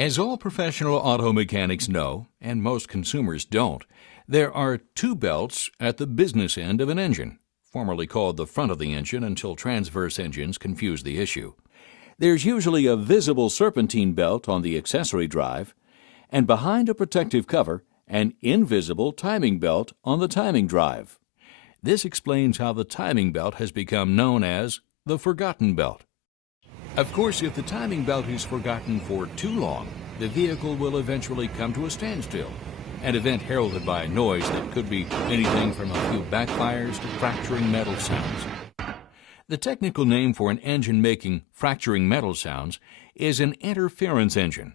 As all professional auto mechanics know, and most consumers don't, there are two belts at the business end of an engine, formerly called the front of the engine until transverse engines confused the issue. There's usually a visible serpentine belt on the accessory drive, and behind a protective cover, an invisible timing belt on the timing drive. This explains how the timing belt has become known as the forgotten belt. Of course, if the timing belt is forgotten for too long, the vehicle will eventually come to a standstill, an event heralded by a noise that could be anything from a few backfires to fracturing metal sounds. The technical name for an engine making fracturing metal sounds is an interference engine.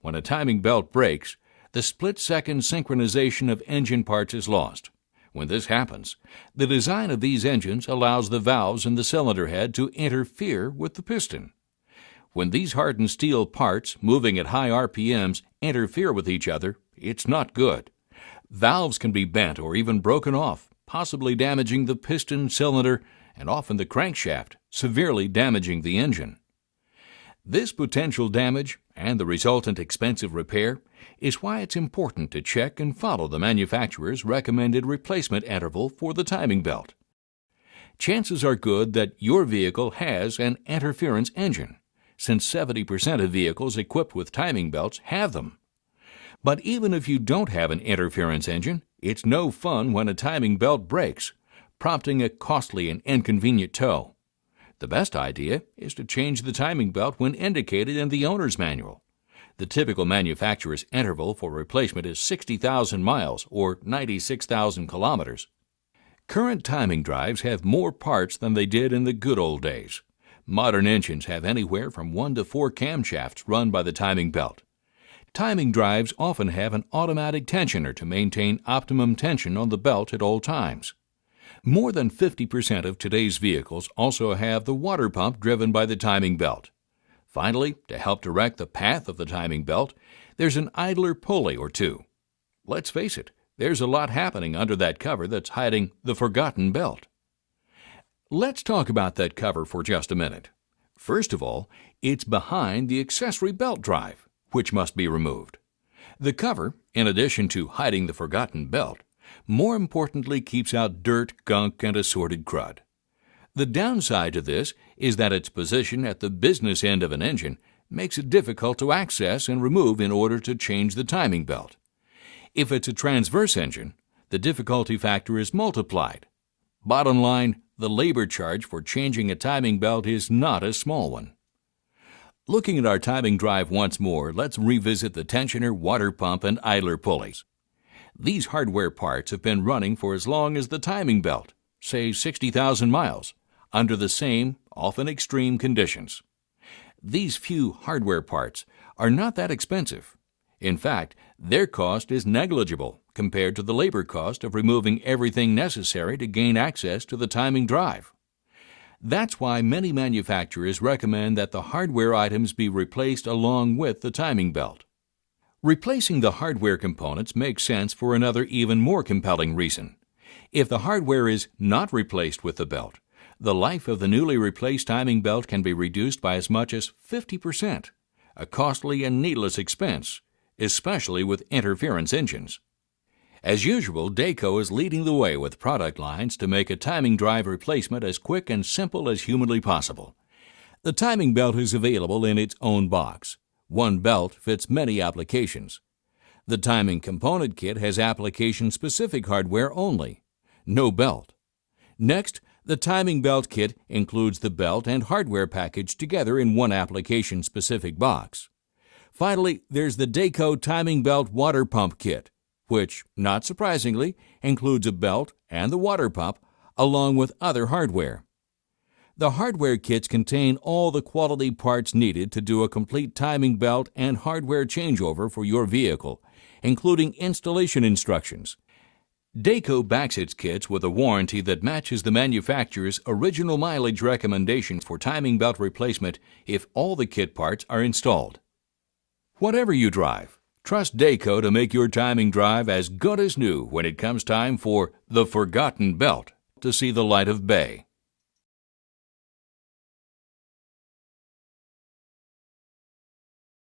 When a timing belt breaks, the split-second synchronization of engine parts is lost. When this happens, the design of these engines allows the valves in the cylinder head to interfere with the piston. When these hardened steel parts, moving at high RPMs, interfere with each other, it's not good. Valves can be bent or even broken off, possibly damaging the piston, cylinder, and often the crankshaft, severely damaging the engine. This potential damage and the resultant expensive repair is why it's important to check and follow the manufacturer's recommended replacement interval for the timing belt. Chances are good that your vehicle has an interference engine, since 70% of vehicles equipped with timing belts have them. But even if you don't have an interference engine, it's no fun when a timing belt breaks, prompting a costly and inconvenient tow. The best idea is to change the timing belt when indicated in the owner's manual. The typical manufacturer's interval for replacement is 60,000 miles or 96,000 kilometers. Current timing drives have more parts than they did in the good old days. Modern engines have anywhere from 1 to 4 camshafts run by the timing belt. Timing drives often have an automatic tensioner to maintain optimum tension on the belt at all times. More than 50% of today's vehicles also have the water pump driven by the timing belt. Finally, to help direct the path of the timing belt, there's an idler pulley or two. Let's face it, there's a lot happening under that cover that's hiding the forgotten belt. Let's talk about that cover for just a minute. First of all, it's behind the accessory belt drive, which must be removed. The cover, in addition to hiding the forgotten belt, more importantly keeps out dirt, gunk, and assorted crud. The downside to this is that its position at the business end of an engine makes it difficult to access and remove in order to change the timing belt. If it's a transverse engine, the difficulty factor is multiplied. Bottom line, the labor charge for changing a timing belt is not a small one. Looking at our timing drive once more, let's revisit the tensioner, water pump, and idler pulleys. These hardware parts have been running for as long as the timing belt, say 60,000 miles, under the same, often extreme conditions. These few hardware parts are not that expensive. In fact, their cost is negligible compared to the labor cost of removing everything necessary to gain access to the timing drive. That's why many manufacturers recommend that the hardware items be replaced along with the timing belt. Replacing the hardware components makes sense for another even more compelling reason. If the hardware is not replaced with the belt, the life of the newly replaced timing belt can be reduced by as much as 50%, a costly and needless expense, especially with interference engines. As usual, Dayco is leading the way with product lines to make a timing drive replacement as quick and simple as humanly possible. The timing belt is available in its own box. One belt fits many applications. The timing component kit has application-specific hardware only. No belt. Next, the timing belt kit includes the belt and hardware package together in one application-specific box. Finally, there's the Dayco timing belt water pump kit, which, not surprisingly, includes a belt and the water pump, along with other hardware. The hardware kits contain all the quality parts needed to do a complete timing belt and hardware changeover for your vehicle, including installation instructions. Dayco backs its kits with a warranty that matches the manufacturer's original mileage recommendations for timing belt replacement if all the kit parts are installed. Whatever you drive, trust Dayco to make your timing drive as good as new when it comes time for the forgotten belt to see the light of day.